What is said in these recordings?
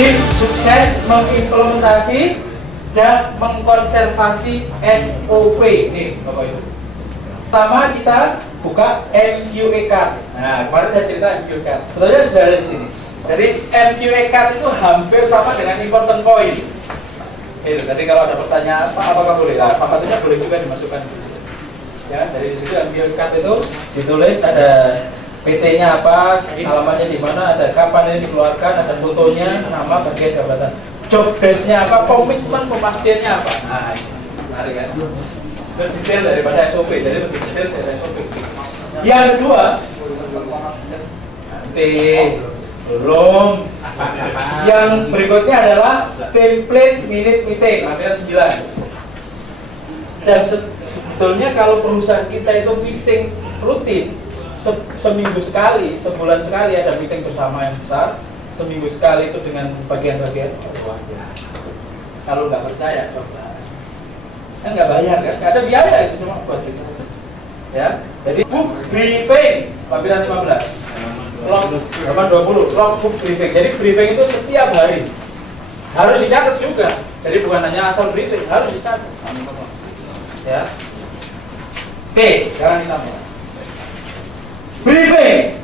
tim sukses mengimplementasi dan mengkonservasi SOP. Nih, Bapak Ibu. Pertama kita buka MQA card. Nah, kemarin saya cerita MQA card. Sebetulnya sudah ada di sini. Jadi MQA card itu hampir sama dengan important point. Itu. Jadi kalau ada pertanyaan apa, apakah boleh? Nah, salah satunya boleh juga dimasukkan di situ. Ya, dari situ MQA card itu ditulis ada PT-nya apa, alamatnya di mana, ada kapan ini dikeluarkan, ada fotonya, nama, bagian jabatan, job desk-nya apa, komitmen pemastiannya apa. Nah, ini menarik kan? Lebih detail daripada SOP, jadi lebih detail dari SOP. Yang kedua, nanti belum. Yang berikutnya adalah template minute meeting, materi 9. Dan sebetulnya kalau perusahaan kita itu meeting rutin, seminggu sekali, sebulan sekali ada meeting bersama yang besar, seminggu sekali itu dengan bagian-bagian. Kalau nggak percaya, coba. Kan nggak bayar kan? Nggak ada biaya itu cuma buat itu. Ya, jadi book briefing, lampiran 15, log 820, log book briefing. Jadi briefing itu setiap hari harus dicatat juga. Jadi bukan hanya asal briefing, harus dicatat. Ya. Oke, sekarang kita mulai. Briefing.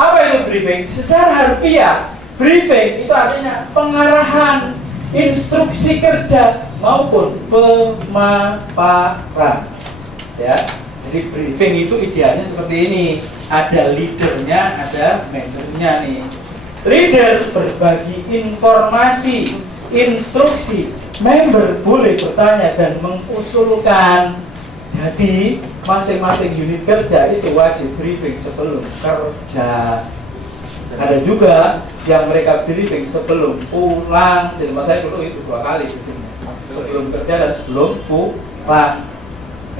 Apa itu briefing? Secara harfiah, briefing itu artinya pengarahan, instruksi kerja maupun pemaparan. Ya. Jadi briefing itu idealnya seperti ini. Ada leadernya, ada membernya nih. Leader berbagi informasi, instruksi. Member boleh bertanya dan mengusulkan. Jadi masing-masing unit kerja itu wajib briefing sebelum kerja. Ada juga yang mereka briefing sebelum pulang. Di tempat saya dulu itu 2 kali briefingnya. Sebelum kerja dan sebelum pulang.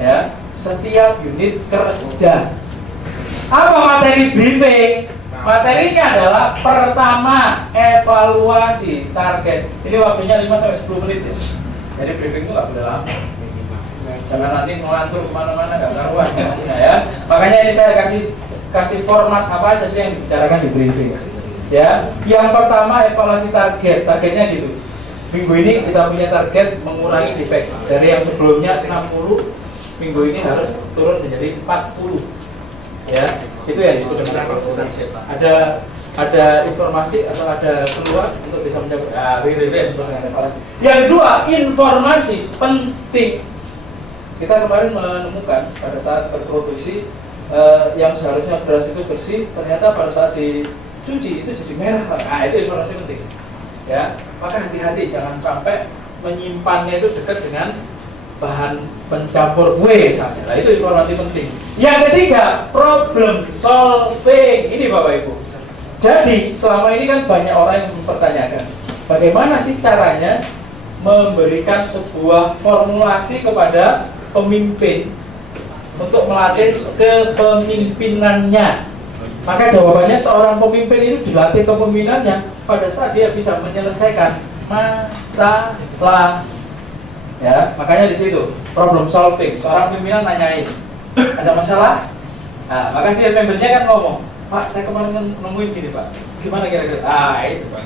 Ya, setiap unit kerja. Apa materi briefing? Materinya adalah pertama evaluasi target. Ini waktunya 5-10 menit ya. Jadi briefing itu nggak boleh lama. Jangan nanti ngelantur kemana-mana nggak karuan ya. Makanya ini saya kasih format apa aja sih yang dibicarakan di briefing. Ya, yang pertama evaluasi target. Targetnya gitu. Minggu ini kita punya target mengurangi defect dari yang sebelumnya 60. Minggu ini harus turun menjadi 40. Ya, itu yang disebut dengan target. Ada informasi atau ada peluang untuk bisa mencapai. Itu yang disebut dengan evaluasi. Yang kedua, informasi penting. Kita kemarin menemukan pada saat berproduksi yang seharusnya beras itu bersih, ternyata pada saat dicuci itu jadi merah. Nah, itu informasi penting. Ya, maka hati-hati jangan sampai menyimpannya itu dekat dengan bahan pencampur kue. Nah, itu informasi penting. Yang ketiga, problem solving. Ini Bapak Ibu. Jadi selama ini kan banyak orang yang mempertanyakan, bagaimana sih caranya memberikan sebuah formulasi kepada pemimpin untuk melatih kepemimpinannya. Maka jawabannya seorang pemimpin itu dilatih kepemimpinannya pada saat dia bisa menyelesaikan masalah. Ya, makanya di situ problem solving. Seorang pimpinan nanyain, ada masalah? Nah, maka si membernya kan ngomong, Pak, saya kemarin nemuin gini Pak, gimana kira-kira? Itu Pak,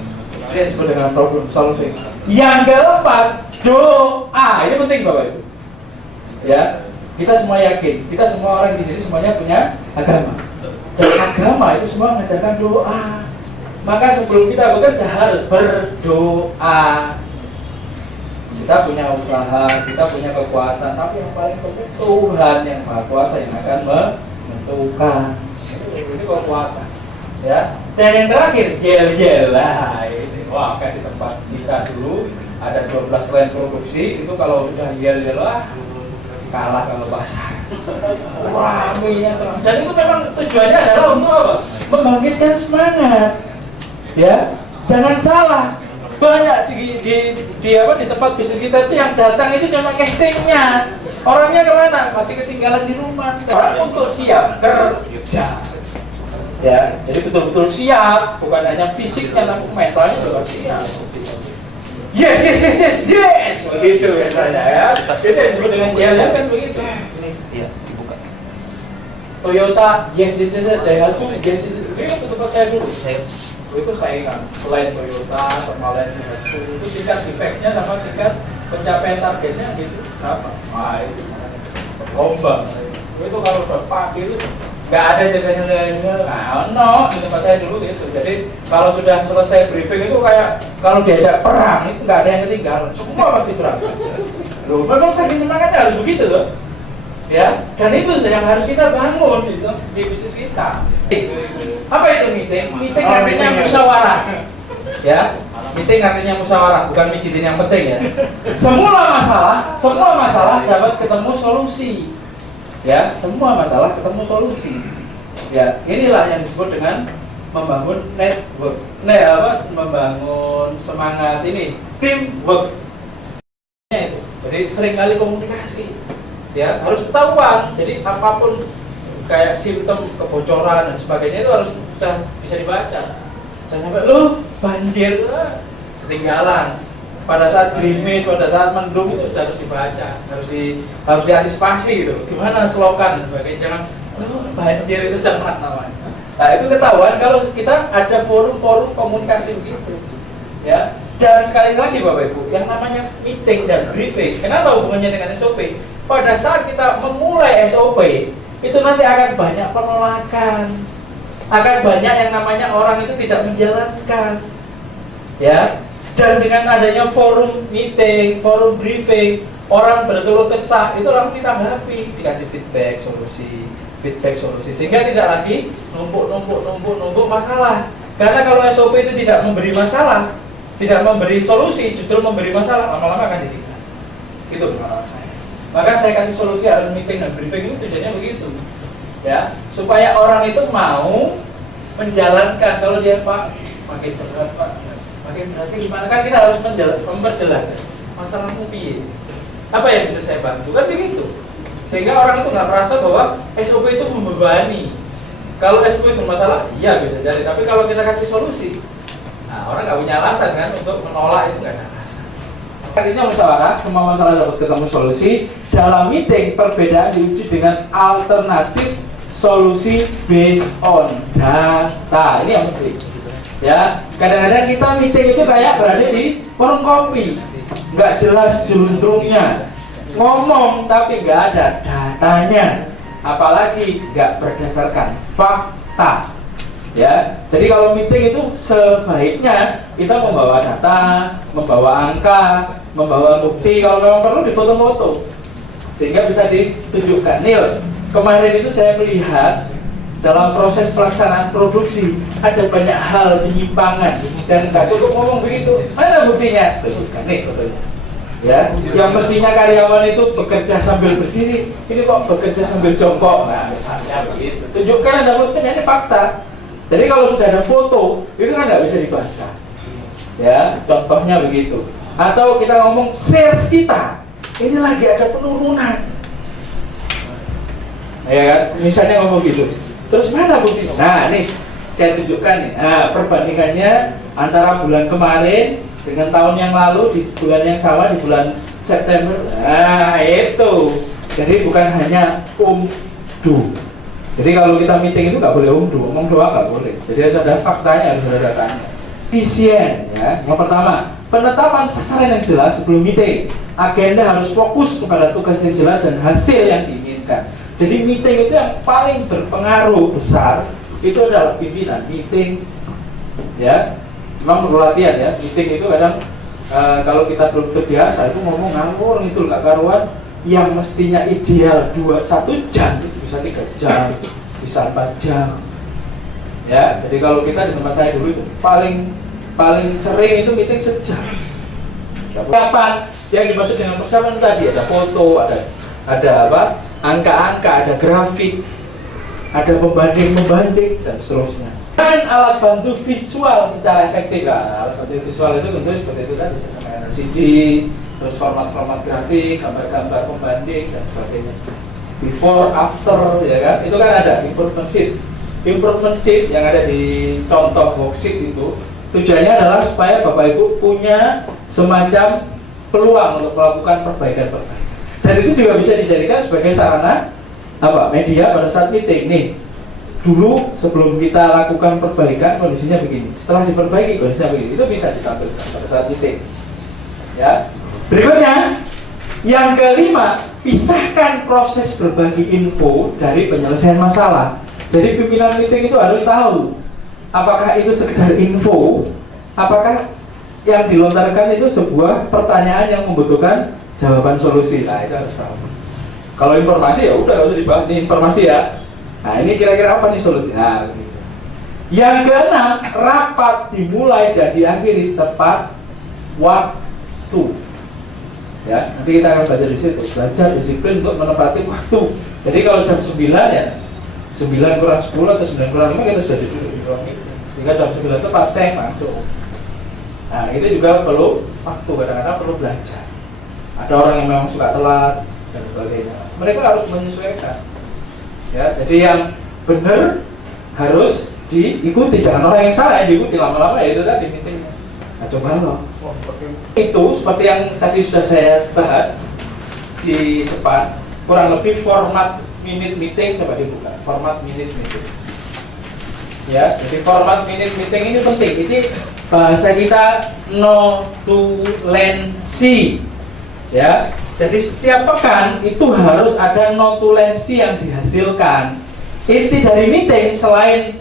dia disebut dengan problem solving. Yang keempat, doa. Ini penting Bapak Ibu. Ya, kita semua yakin, kita semua orang di sini semuanya punya agama. Dan agama itu semua mengajarkan doa. Maka sebelum kita bekerja harus berdoa. Kita punya usaha, kita punya kekuatan, tapi yang paling penting Tuhan yang Maha Kuasa yang akan menentukan. Ini kekuatan. Ya. Dan yang terakhir, yel-yel lah. Ini wah, kayak di tempat kita dulu ada 12 line produksi, itu kalau udah yel-yel lah kalah kalau pasar. Ramainya serang. Dan itu memang tujuannya adalah untuk apa? Membangkitkan semangat. Ya, jangan salah. Banyak di tempat bisnis kita itu yang datang itu cuma casingnya. Orangnya kemana? Masih ketinggalan di rumah. Orang untuk siap kerja. Ya, jadi betul-betul siap, bukan hanya fisiknya tapi mentalnya juga siap. Yes. Begitu biasanya ya. Itu yang disebut dengan jalan kan begitu. Ini iya dibuka. Toyota, yes. Daihatsu, yes. Itu tempat saya dulu. itu saingan selain Toyota, sama lain itu tingkat defeknya sama tingkat pencapaian targetnya gitu berapa? Wah itu lomba itu kalau udah pagi itu nggak ada jaga-jaganya, no di tempat saya dulu itu. Jadi kalau sudah selesai briefing itu kayak kalau diajak perang itu nggak ada yang ketinggalan, semua pasti berangkat. Loh, memang saking semangatnya harus begitu loh. Ya, dan itu yang harus kita bangun gitu, di bisnis kita. Apa itu meeting? Meeting artinya musyawarah. Ya, meeting artinya musyawarah, bukan mijitin yang penting ya. Semua masalah dapat ketemu solusi. Ya, semua masalah ketemu solusi. Ya, inilah yang disebut dengan membangun network. Membangun semangat ini, teamwork. Jadi seringkali komunikasi. Ya, harus ketahuan. Jadi apapun kayak simptom kebocoran dan sebagainya itu harus bisa dibaca. Jangan sampai lu banjir ketinggalan. Pada saat gerimis, pada saat mendung itu sudah harus dibaca, harus diantisipasi gitu. Gimana selokan dan sebagainya. Jangan lu banjir itu sudah namanya. Nah, itu ketahuan kalau kita ada forum-forum komunikasi begitu. Ya. Dan sekali lagi Bapak Ibu, yang namanya meeting dan briefing, kenapa hubungannya dengan SOP? Pada saat kita memulai SOP, itu nanti akan banyak penolakan, akan banyak yang namanya orang itu tidak menjalankan, ya. Dan dengan adanya forum meeting, forum briefing, orang berkeluh kesah, itu langsung ditanggapi, dikasih feedback solusi, sehingga tidak lagi numpuk masalah. Karena kalau SOP itu tidak memberi masalah, tidak memberi solusi, justru memberi masalah, lama-lama akan ditinggal. Itu pengalaman saya. Maka saya kasih solusi harus meeting dan briefing itu tujuannya begitu, ya, supaya orang itu mau menjalankan. Kalau dia Pak makin berat Pak, makin berarti gimana? Kan kita harus memperjelas ya. Masalahmu piye? Apa yang bisa saya bantu? Kan begitu. Sehingga orang itu nggak merasa bahwa SOP itu membebani. Kalau SOP bermasalah, iya bisa jadi. Tapi kalau kita kasih solusi, nah, orang nggak punya alasan kan untuk menolak, itu nggak ada alasan. Artinya musyawarah, semua masalah dapat ketemu solusi. Dalam meeting, perbedaan diuji dengan alternatif solusi based on data. Ini yang penting. Ya, kadang-kadang kita meeting itu kayak berada di warung kopi, nggak jelas juntrungnya, ngomong tapi nggak ada datanya, apalagi nggak berdasarkan fakta. Ya, jadi kalau meeting itu sebaiknya kita membawa data, membawa angka, membawa bukti, kalau memang perlu difoto-foto sehingga bisa ditunjukkan. Nil, kemarin itu saya melihat dalam proses pelaksanaan produksi ada banyak hal penyimpangan dan nggak cukup ngomong begitu. Mana buktinya? Tunjukkan nih fotonya. Ya, yang mestinya karyawan itu bekerja sambil berdiri, ini kok bekerja sambil jongkok. Nah, misalnya begitu. Tunjukkan ada buktinya, ini fakta. Jadi kalau sudah ada foto, itu kan nggak bisa dibaca. Ya, contohnya begitu. Atau kita ngomong sales kita, ini lagi ada penurunan. Ya kan? Misalnya ngomong gitu. Terus mana buktinya? Nah, ini saya tunjukkan nih. Nah, perbandingannya antara bulan kemarin dengan tahun yang lalu di bulan yang sama, di bulan September. Nah, itu. Jadi bukan hanya do. Jadi kalau kita meeting itu nggak boleh ngomong doang nggak boleh. Jadi harus ada faktanya, harus ada datanya. Efisien, ya. Yang pertama, penetapan sasaran yang jelas sebelum meeting. Agenda harus fokus kepada tugas yang jelas dan hasil yang diinginkan. Jadi meeting itu yang paling berpengaruh besar itu adalah pimpinan. Meeting, ya, memang perlu latihan ya. Meeting itu kadang kalau kita belum terbiasa itu ngomong ngawur itu nggak karuan. Yang mestinya ideal 1 jam itu bisa 3 jam, bisa 4 jam. Ya, jadi kalau kita di tempat saya dulu itu paling sering itu meeting sejam. Persiapan yang dimaksud dengan persiapan tadi ada foto, ada apa? Angka-angka, ada grafik, ada pembanding dan seterusnya. Dan alat bantu visual secara efektif. Nah, alat bantu visual itu tentu seperti itu tadi, sama LCD, terus format grafik, gambar-gambar pembanding dan sebagainya. Before, after, ya kan? Itu kan ada improvement sheet yang ada di contoh worksheet itu. Tujuannya adalah supaya Bapak Ibu punya semacam peluang untuk melakukan perbaikan. Dan itu juga bisa dijadikan sebagai sarana media pada saat meeting nih. dulu sebelum kita lakukan perbaikan kondisinya begini, setelah diperbaiki kondisinya begini, itu bisa ditampilkan pada saat meeting. Ya. Berikutnya, yang kelima, pisahkan proses berbagi info dari penyelesaian masalah. Jadi pimpinan meeting itu harus tahu apakah itu sekedar info, apakah yang dilontarkan itu sebuah pertanyaan yang membutuhkan jawaban solusi. Nah, itu harus tahu. Kalau informasi ya udah, harus dibahas ini informasi ya. Nah, ini kira-kira apa nih solusi? Nah, begitu. Yang keenam, rapat dimulai dan diakhiri tepat waktu. Ya, nanti kita akan belajar di situ. Belajar disiplin untuk menepati waktu. Jadi kalau jam 9 ya 9 kurang 10 atau 9 kurang 5 kita sudah duduk di ruang itu. Jika jam 9 tepat masuk. Nah, itu juga perlu waktu, kadang-kadang perlu belajar. Ada orang yang memang suka telat dan sebagainya. Mereka harus menyesuaikan. Ya, jadi yang benar harus diikuti, jangan orang yang salah yang diikuti, lama-lama ya itu tadi meetingnya. Nah, coba loh. Itu seperti yang tadi sudah saya bahas di depan, kurang lebih format minute meeting. Coba dibuka format minute meeting. Ya, jadi format minute meeting ini penting. Ini bahasa kita notulensi. Ya, jadi setiap pekan itu harus ada notulensi yang dihasilkan. Inti dari meeting selain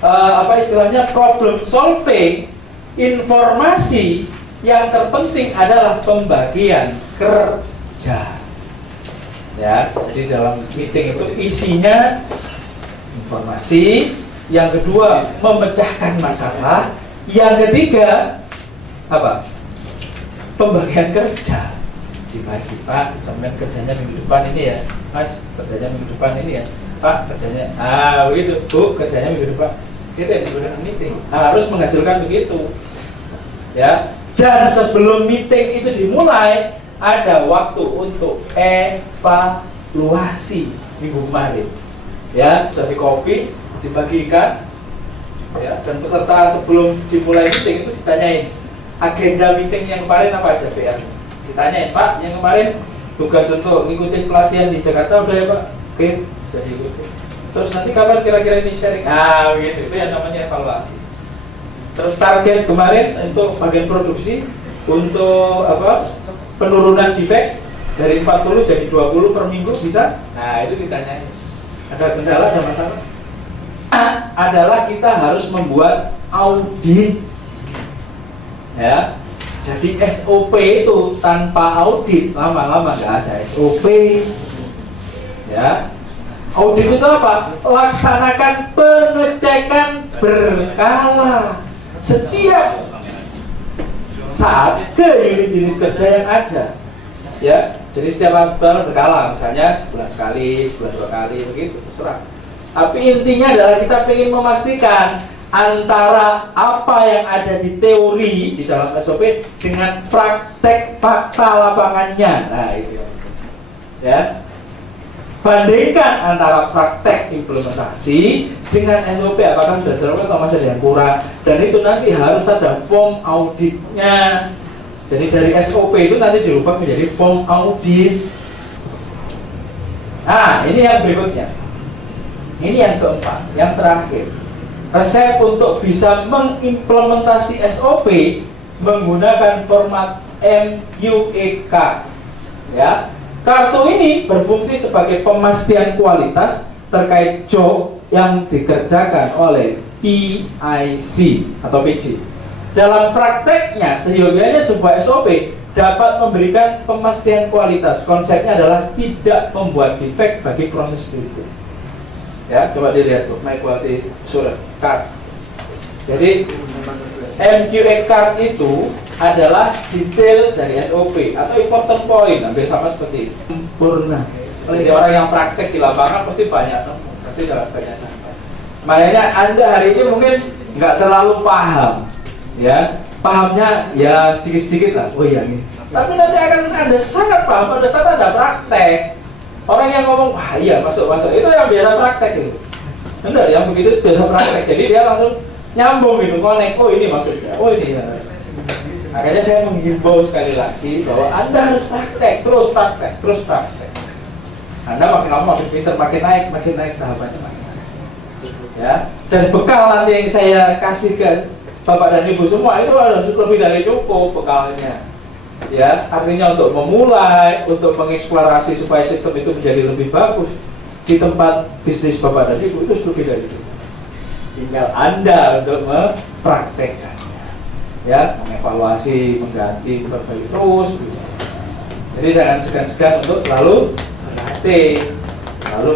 apa istilahnya problem solving, informasi yang terpenting adalah pembagian kerja. Ya, jadi dalam meeting itu isinya informasi, yang kedua memecahkan masalah, yang ketiga apa? Pembagian kerja. Dibagi, Pak, sampai kerjanya minggu depan ini ya, Mas, kerjanya minggu depan ini ya, Pak, kerjanya, begitu, Bu, kerjanya minggu depan. Kita yang digunakan meeting harus menghasilkan begitu, ya. Dan sebelum meeting itu dimulai, ada waktu untuk evaluasi minggu kemarin, ya. Sudah di copy, dibagikan, ya. Dan peserta sebelum dimulai meeting itu ditanyain agenda meeting yang kemarin apa aja, PR. Ditanyain, Pak, yang kemarin tugas untuk ngikutin pelatihan di Jakarta udah ya, Pak? Oke, bisa diikuti. Terus nanti kapan kira-kira ini sharing? Begitu, itu yang namanya evaluasi. Terus target kemarin untuk bagian produksi untuk apa? Penurunan defect dari 40 jadi 20 per minggu bisa? Nah, itu ditanyain. Ada kendala, ada masalah? Adalah kita harus membuat audit. Ya. Jadi SOP itu tanpa audit lama-lama nggak ada SOP. Ya. Audit itu apa? Laksanakan pengecekan berkala setiap saat ke unit-unit kerja yang ada. Ya, jadi setiap bulan berkala, misalnya sebulan sekali, sebulan 2 kali, begitu, terserah. Tapi intinya adalah kita ingin memastikan antara apa yang ada di teori di dalam SOP dengan praktek fakta lapangannya. Nah, itu ya. Bandingkan antara praktek implementasi dengan SOP, apakah sudah terlalu atau masih ada yang kurang. Dan itu nanti harus ada form auditnya. Jadi dari SOP itu nanti dirubah menjadi form audit. Nah, ini yang berikutnya. Ini yang keempat, yang terakhir. Resep untuk bisa mengimplementasi SOP menggunakan format MQEK. Ya. Kartu ini berfungsi sebagai pemastian kualitas terkait job yang dikerjakan oleh PIC atau PG. Dalam prakteknya, seyogianya sebuah SOP dapat memberikan pemastian kualitas. Konsepnya adalah tidak membuat defect bagi proses berikut. Ya, coba dilihat tuh, my quality assurance card. Jadi MQA card itu adalah detail dari SOP atau important point, hampir sama seperti itu. Sempurna. Jadi orang yang praktek di lapangan pasti banyak, pasti dalam banyak contoh. Makanya Anda hari ini mungkin nggak terlalu paham, ya, pahamnya ya sedikit-sedikit lah. Oh iya ini. Tapi nanti akan Anda sangat paham pada saat Anda praktek. Orang yang ngomong, wah iya masuk, itu yang biasa praktek itu. Benar, yang begitu biasa praktek. Jadi dia langsung nyambung gitu, connect. Oh ini maksudnya, oh ini ya. Makanya saya menghimbau sekali lagi bahwa Anda harus praktek, terus praktek. Anda makin lama makin pintar, makin naik tahapannya makin naik. ya. Dan bekal nanti yang saya kasihkan Bapak dan Ibu semua itu harus lebih dari cukup bekalnya, ya. Artinya untuk memulai, untuk mengeksplorasi supaya sistem itu menjadi lebih bagus di tempat bisnis Bapak dan Ibu itu lebih dari cukup. Tinggal Anda untuk mempraktekkannya, ya, mengevaluasi, mengganti, memperbaiki terus. Jadi jangan segan-segan untuk selalu berlatih, selalu